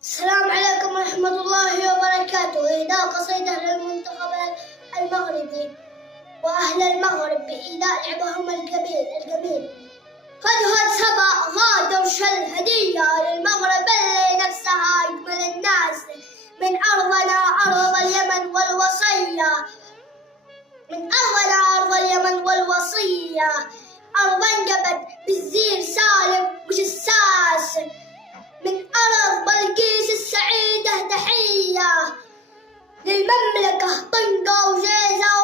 السلام عليكم ورحمة الله وبركاته. إهداء قصيدة للمنتخب المغربي وأهل المغرب بإهداء لعبهم الجميل. هدهد سبا غادر شل هدية للمغرب اللي نفسها أجمل الناس، من أرضنا أرض اليمن والوصية، من أرضنا أرض اليمن والوصية، أرض انجبت بالزير سالم وجساس، من أرض بلقيس السعيدة تحية للمملكة طنجة وجيزة